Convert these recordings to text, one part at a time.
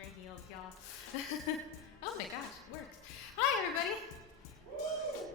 wearing heels, y'all. Oh my gosh, it works. Hi, everybody.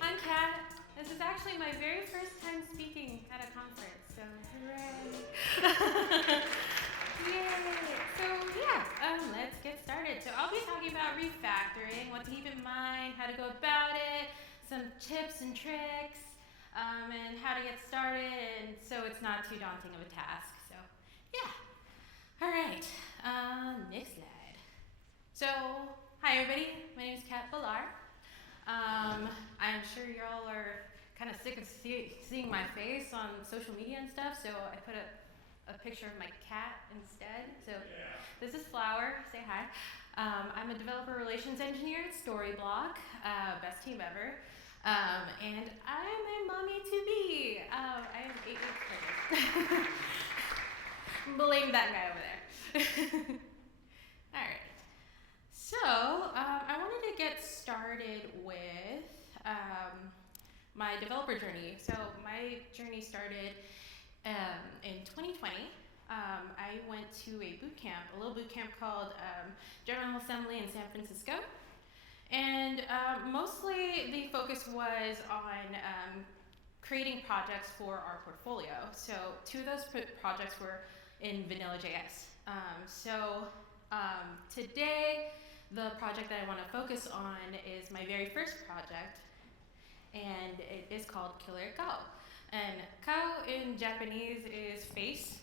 I'm Kat. This is actually my very first time speaking at a conference, so hooray. Yay. So yeah, let's get started. So I'll be talking about refactoring, what to keep in mind, how to go about it, some tips and tricks, and how to get started, and so it's not too daunting of a task. So yeah. All right, next slide. So, hi everybody, my name is Ballar. I'm sure y'all are kind of sick of seeing my face on social media and stuff, so I put a picture of my cat instead. So yeah. This is Flower, say hi. I'm a developer relations engineer at Storyblock, best team ever. And I'm a mommy to be. I am 8 weeks pregnant. Blame that guy over there. All right. So I wanted to get started with my developer journey. So my journey started in 2020. I went to a boot camp, a little boot camp called General Assembly in San Francisco. And mostly the focus was on creating projects for our portfolio. So 2 of those projects were in Vanilla.js. Today, the project that I want to focus on is my very first project, and it is called Killer Kao. And Kao in Japanese is face.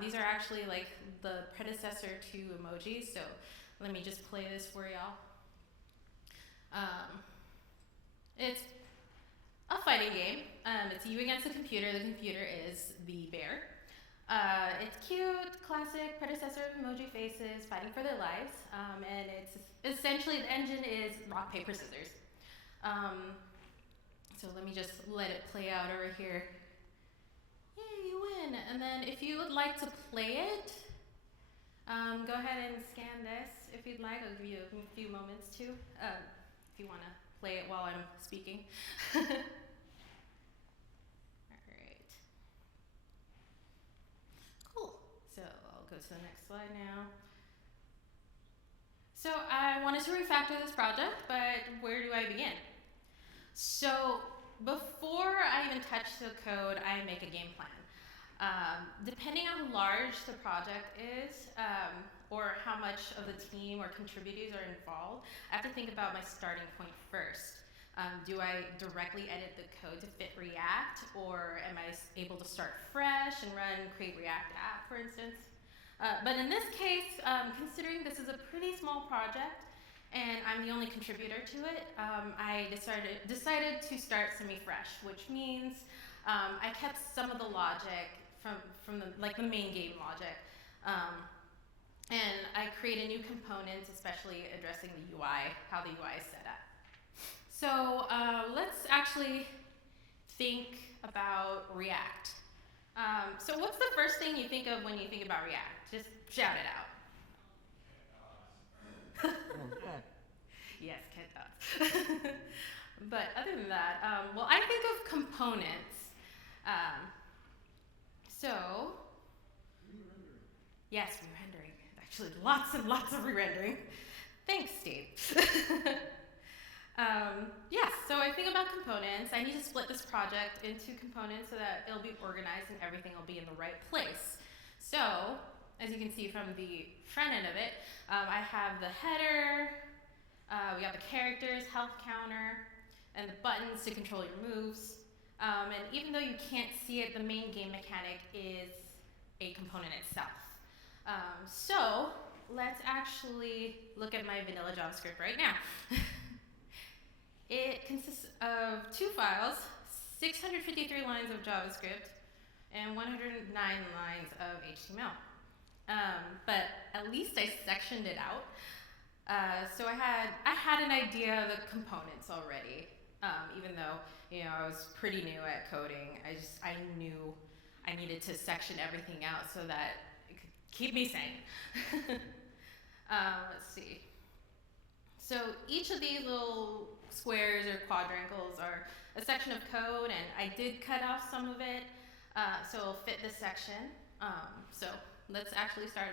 These are actually like the predecessor to emojis, so let me just play this for y'all. It's a fighting game. It's you against the computer. The computer is the bear. It's cute, classic predecessor of emoji faces fighting for their lives, and it's essentially the engine is rock, paper, scissors. So let me just let it play out over here. Yay, you win! And then if you would like to play it, go ahead and scan this if you'd like. I'll give you a few moments too, if you want to play it while I'm speaking. So I'll go to the next slide now. So I wanted to refactor this project, but where do I begin? So before I even touch the code, I make a game plan. Depending on how large the project is, or how much of the team or contributors are involved, I have to think about my starting point first. Do I directly edit the code to fit React, or am I able to start fresh and create React app, for instance? But in this case, considering this is a pretty small project and I'm the only contributor to it, I decided to start semi-fresh, which means I kept some of the logic from the main game logic. And I created new components, especially addressing the UI, how the UI is set up. So let's actually think about React. So what's the first thing you think of when you think about React? Just shout it out. Yes, cat dogs. But other than that, well, I think of components. So, re-rendering. Yes, re-rendering. Actually, lots and lots of re-rendering. Thanks, Steve. Yes, so I think about components. I need to split this project into components so that it'll be organized and everything will be in the right place. So, as you can see from the front end of it, I have the header, we got the characters, health counter, and the buttons to control your moves. And even though you can't see it, the main game mechanic is a component itself. So, let's actually look at my vanilla JavaScript right now. It consists of 2 files, 653 lines of JavaScript, and 109 lines of HTML. But at least I sectioned it out. So I had an idea of the components already, even though I was pretty new at coding. I knew I needed to section everything out so that it could keep me sane. Let's see. So each of these little squares or quadrangles are a section of code, and I did cut off some of it, so it'll fit this section. So let's actually start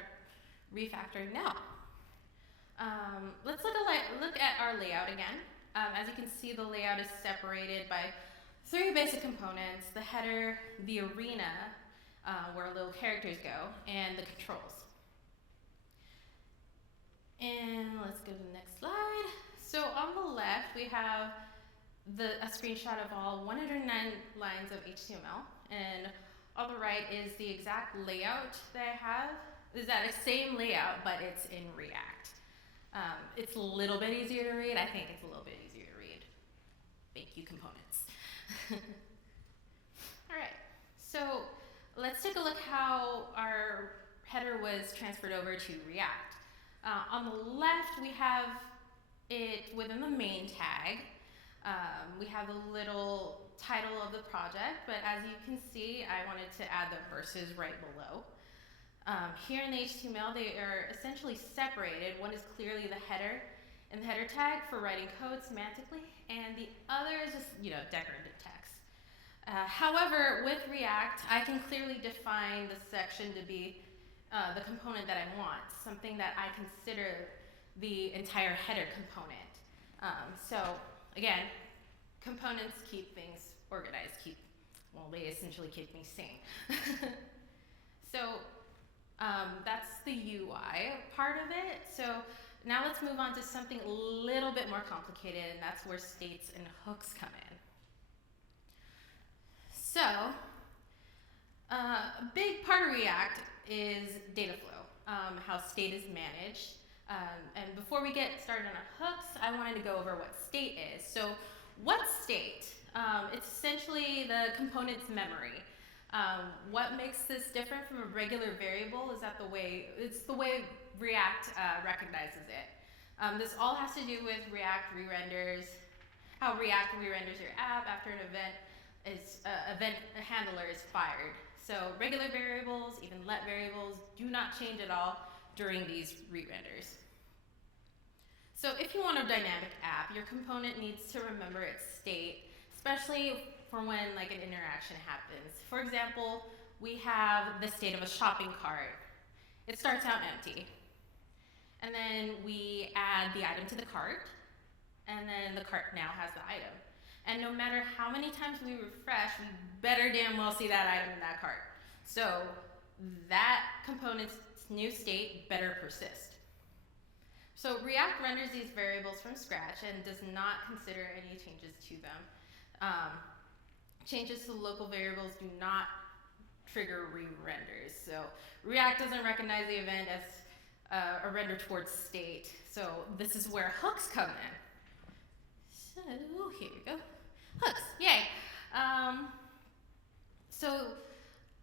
refactoring now. Let's look at our layout again. As you can see, the layout is separated by three basic components: the header, the arena, where little characters go, and the controls. And let's go to the next slide. So on the left, we have a screenshot of all 109 lines of HTML, and on the right is the exact layout that I have. Is that same layout, but it's in React. It's a little bit easier to read. I think it's a little bit easier to read. Thank you, components. All right, so let's take a look how our header was transferred over to React. On the left, we have it within the main tag. We have the little title of the project, but as you can see, I wanted to add the verses right below. Here in the HTML, they are essentially separated. One is clearly the header and the header tag for writing code semantically, and the other is just, decorative text. However, with React, I can clearly define the section to be the component that I want, something that I consider the entire header component. So again, components keep things organized, they essentially keep me sane. So that's the UI part of it. So now let's move on to something a little bit more complicated, and that's where states and hooks come in. So a big part of React is data flow, how state is managed. And before we get started on our hooks, I wanted to go over what state is. So what's state? It's essentially the component's memory. What makes this different from a regular variable is that it's the way React recognizes it. This all has to do with React re-renders, how React re-renders your app after an event handler is fired. So regular variables, even let variables, do not change at all during these re-renders. So if you want a dynamic app, your component needs to remember its state, especially for when an interaction happens. For example, we have the state of a shopping cart. It starts out empty. And then we add the item to the cart, and then the cart now has the item. And no matter how many times we refresh, we better damn well see that item in that cart. So that component's new state better persist. So React renders these variables from scratch and does not consider any changes to them. Changes to local variables do not trigger re-renders. So React doesn't recognize the event as a render towards state. So this is where hooks come in. So here we go. Hooks, yay.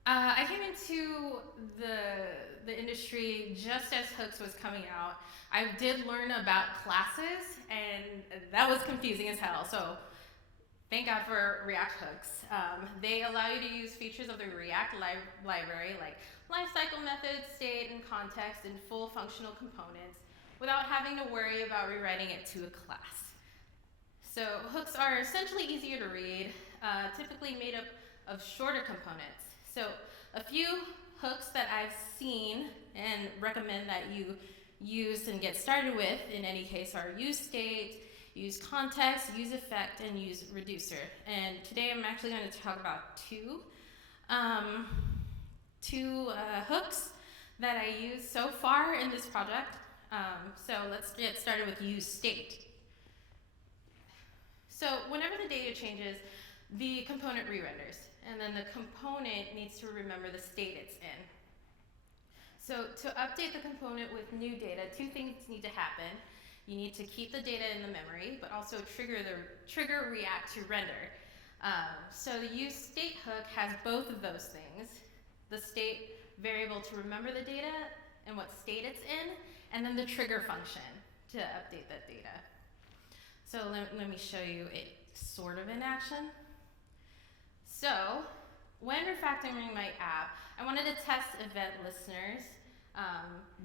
I came into the industry just as hooks was coming out. I did learn about classes, and that was confusing as hell. So thank God for React hooks. They allow you to use features of the React library, like lifecycle methods, state, and context in full functional components without having to worry about rewriting it to a class. So hooks are essentially easier to read, typically made up of shorter components. So a few hooks that I've seen and recommend that you use and get started with in any case are use state, use context, use effect, and use reducer. And today I'm actually going to talk about two hooks that I use so far in this project. So let's get started with use state. So whenever the data changes, the component re-renders, and then the component needs to remember the state it's in. So to update the component with new data, two things need to happen. You need to keep the data in the memory, but also trigger React to render. So the use state hook has both of those things: the state variable to remember the data and what state it's in, and then the trigger function to update that data. So let me show you it sort of in action. So when refactoring my app, I wanted to test event listeners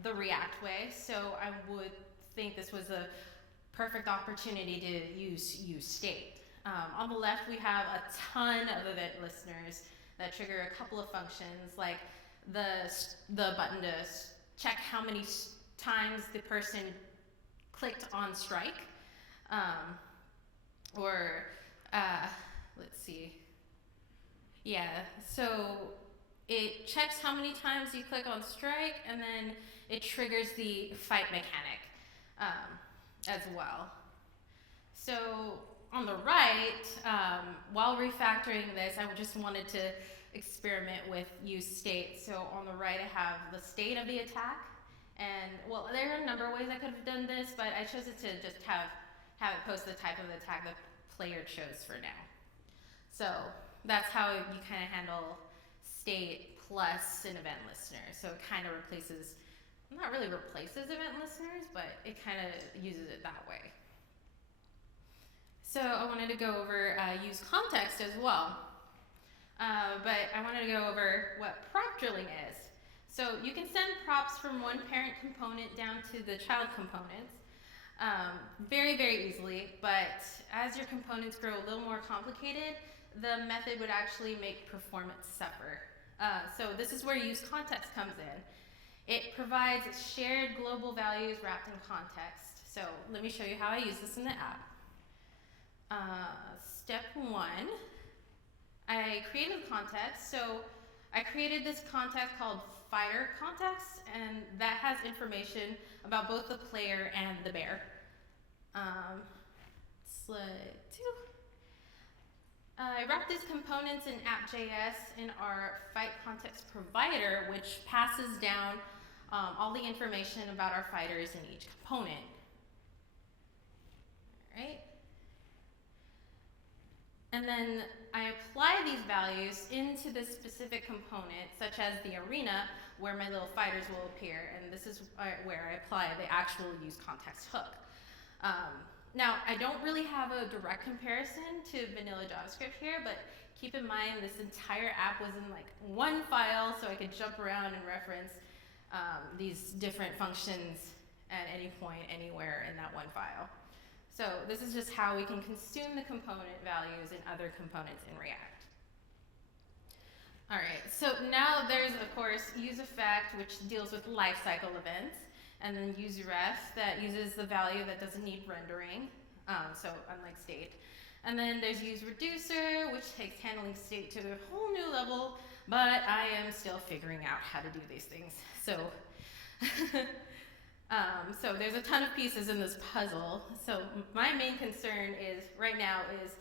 the React way. So I would think this was a perfect opportunity to use state. On the left, we have a ton of event listeners that trigger a couple of functions, like the button to check how many times the person clicked on strike, or let's see. Yeah, so it checks how many times you click on strike, and then it triggers the fight mechanic as well. So on the right, while refactoring this, I just wanted to experiment with use state. So on the right, I have the state of the attack. And well, there are a number of ways I could have done this, but I chose it to just have it post the type of attack the player chose for now. So that's how you kind of handle state plus an event listener. So it kind of replaces, not really replaces event listeners, but it kind of uses it that way. So I wanted to go over use context as well. But I wanted to go over what prop drilling is. So you can send props from one parent component down to the child components very, very easily. But as your components grow a little more complicated, the method would actually make performance suffer. So this is where use context comes in. It provides shared global values wrapped in context. So let me show you how I use this in the app. Step 1, I created context. So I created this context called fighter context, and that has information about both the player and the bear. Slide 2. I wrapped these components in app.js in our fight context provider, which passes down all the information about our fighters in each component. All right. And then I apply these values into this specific component, such as the arena, where my little fighters will appear. And this is where I apply the actual use context hook. Now, I don't really have a direct comparison to vanilla JavaScript here, but keep in mind this entire app was in like one file, so I could jump around and reference these different functions at any point, anywhere in that one file. So this is just how we can consume the component values in other components in React. All right, so now there's, of course, useEffect, which deals with lifecycle events, and then useRef that uses the value that doesn't need rendering, so unlike state. And then there's useReducer, which takes handling state to a whole new level, but I am still figuring out how to do these things. So, so there's a ton of pieces in this puzzle. So my main concern is, right now, is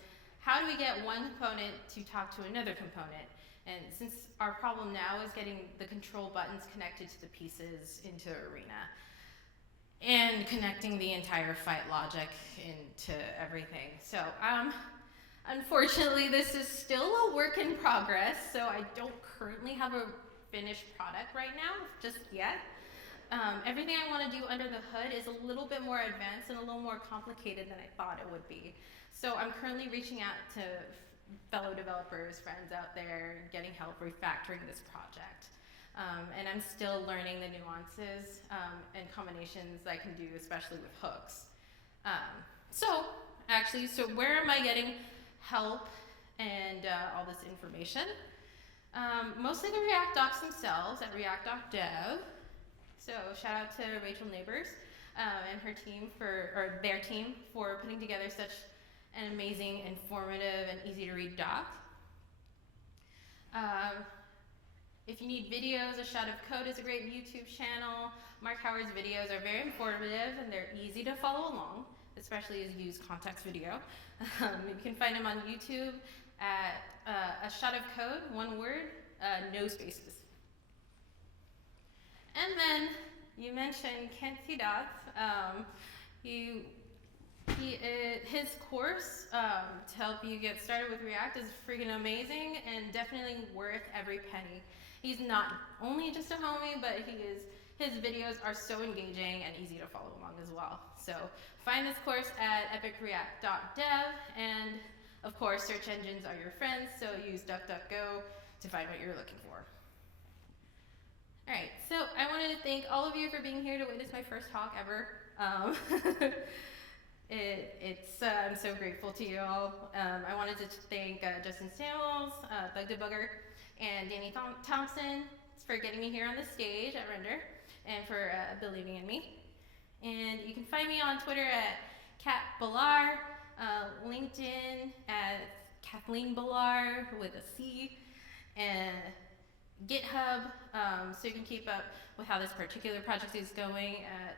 how do we get one component to talk to another component? And since our problem now is getting the control buttons connected to the pieces into Arena and connecting the entire fight logic into everything. So unfortunately, this is still a work in progress, so I don't currently have a finished product right now, just yet. Everything I want to do under the hood is a little bit more advanced and a little more complicated than I thought it would be. So I'm currently reaching out to fellow developers, friends out there, getting help refactoring this project. And I'm still learning the nuances and combinations I can do, especially with hooks. So where am I getting help and all this information? Mostly the React docs themselves at react.dev. So shout out to Rachel Neighbors and her team their team for putting together such an amazing, informative, and easy to read doc. If you need videos, A Shot of Code is a great YouTube channel. Mark Howard's videos are very informative and they're easy to follow along, especially as use context video. You can find them on YouTube at A Shot of Code, one word, no spaces. And then you mentioned Kent C. Dots. His course to help you get started with React is freaking amazing and definitely worth every penny. He's not only just a homie, but his videos are so engaging and easy to follow along as well. So find this course at epicreact.dev, and of course search engines are your friends, so use DuckDuckGo to find what you're looking for. All right, so I wanted to thank all of you for being here to witness my first talk ever. I'm so grateful to you all. I wanted to thank Justin Samuels, Bug Debugger, and Danny Thompson for getting me here on the stage at Render and for believing in me. And you can find me on Twitter at Ballar, LinkedIn as Kathleen Ballar with a C, and GitHub, so you can keep up with how this particular project is going at,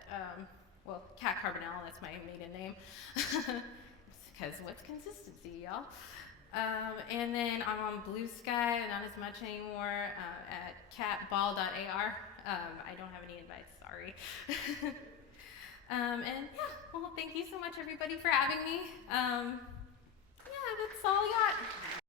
Kat Carbonell, that's my maiden name, because what's consistency, y'all? And then I'm on Blue Sky, not as much anymore, at catball.ar. I don't have any invites, sorry. And yeah, well, thank you so much, everybody, for having me. Yeah, that's all I got.